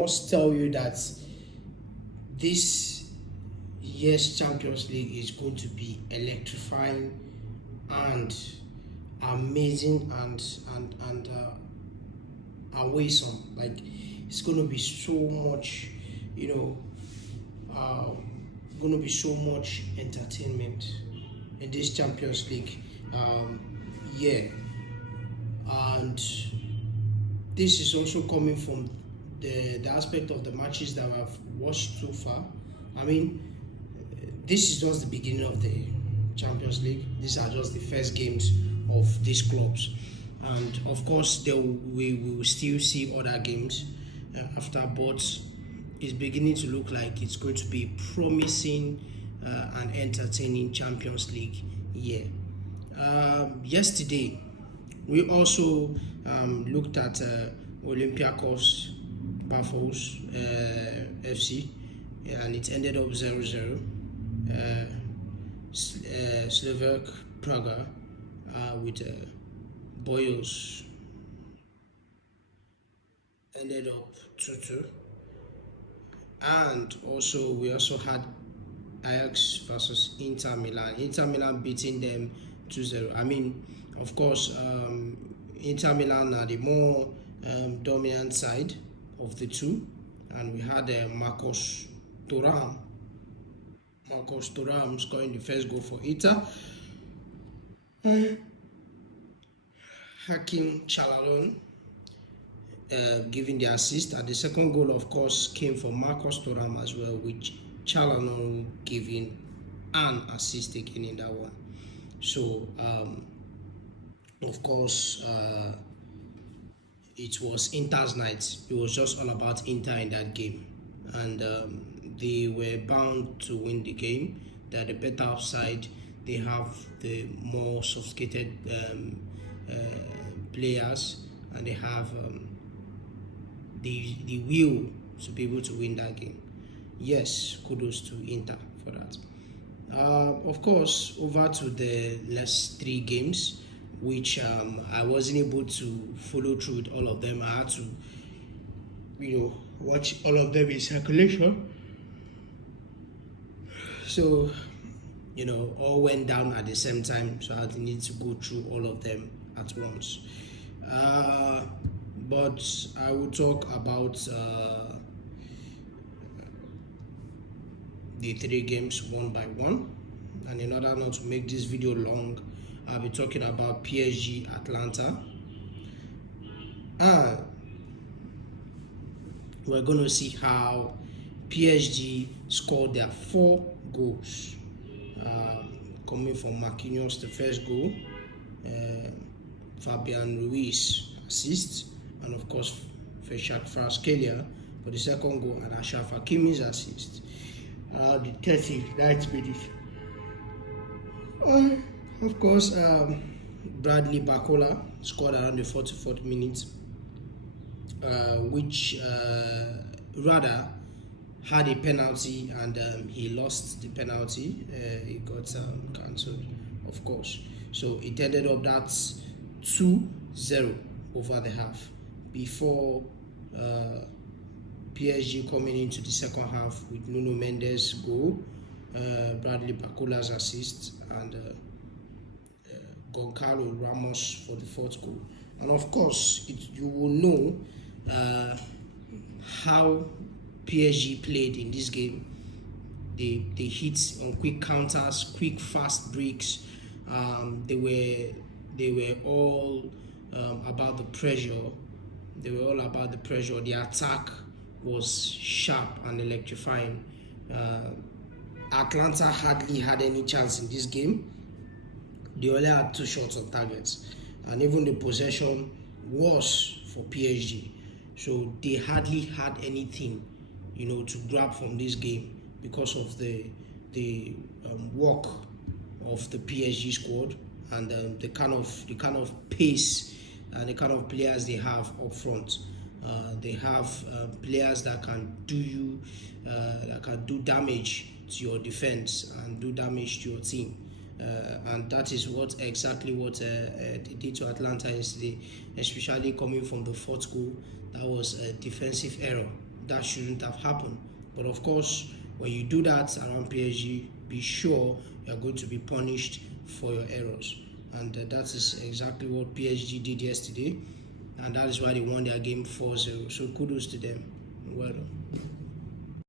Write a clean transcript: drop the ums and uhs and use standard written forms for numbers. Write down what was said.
must tell you that this year's Champions League is going to be electrifying and amazing and awesome. Like it's going to be so much, you know, uh, going to be so much entertainment in this Champions League. Yeah, and this is also coming from the aspect of the matches that I've watched so far. I mean, this is just the beginning of the Champions League. These are just the first games of these clubs, and of course, we will still see other games after. But it's beginning to look like it's going to be promising and entertaining Champions League year. Yesterday, we also looked at Olympiacos Pafos FC, yeah, and it ended up 0-0. Slovak Praga with Boyos ended up 2-2. And also, we also had Ajax versus Inter Milan. Inter Milan beating them 2-0. I mean, of course, Inter Milan are the more dominant side of the two, and we had Marcos Thuram. Marcos Thuram scoring the first goal for Inter. Hakim Chalalon giving the assist, and the second goal, of course, came from Marcos Thuram as well, which Chalalon giving an assist again in that one. So, of course, it was Inter's night. It was just all about Inter in that game, and they were bound to win the game. They're the better upside. They have the more sophisticated players, and they have the will to be able to win that game. Yes, kudos to Inter for that. Of course, over to the last three games, which I wasn't able to follow through with all of them. I had to, watch all of them in circulation. So, all went down at the same time, so I need to go through all of them at once. But I will talk about the three games one by one, and in order not to make this video long, I'll be talking about PSG Atlanta, and we're going to see how PSG scored their 4 goals, coming from Marquinhos, the first goal, Fabian Ruiz assist, and of course Feshak Kvaratskhelia for the second goal, and Ashraf Hakimi's assist around the 39th minute. Of course, Bradley Barcola scored around the 44th minute, which rather had a penalty, and he lost the penalty. It got cancelled, of course. So it ended up that's 2-0 over the half before PSG coming into the second half with Nuno Mendes' goal, Bradley Barcola's assist, and Goncalo Ramos for the 4th goal. And of course, you will know how PSG played in this game. They hit on quick counters, quick fast breaks. They were all about the pressure. They were all about the pressure. The attack was sharp and electrifying. Atlanta hardly had any chance in this game. They only had 2 shots on targets, and even the possession was for PSG. So they hardly had anything, to grab from this game because of the work of the PSG squad, and the kind of pace and the kind of players they have up front. They have players that can do damage to your defense and do damage to your team. And that is exactly what they did to Atlanta yesterday, especially coming from the 4th goal. That was a defensive error that shouldn't have happened. But of course, when you do that around PSG, be sure you're going to be punished for your errors. And that is exactly what PSG did yesterday, and that is why they won their game 4-0. So kudos to them. Well done.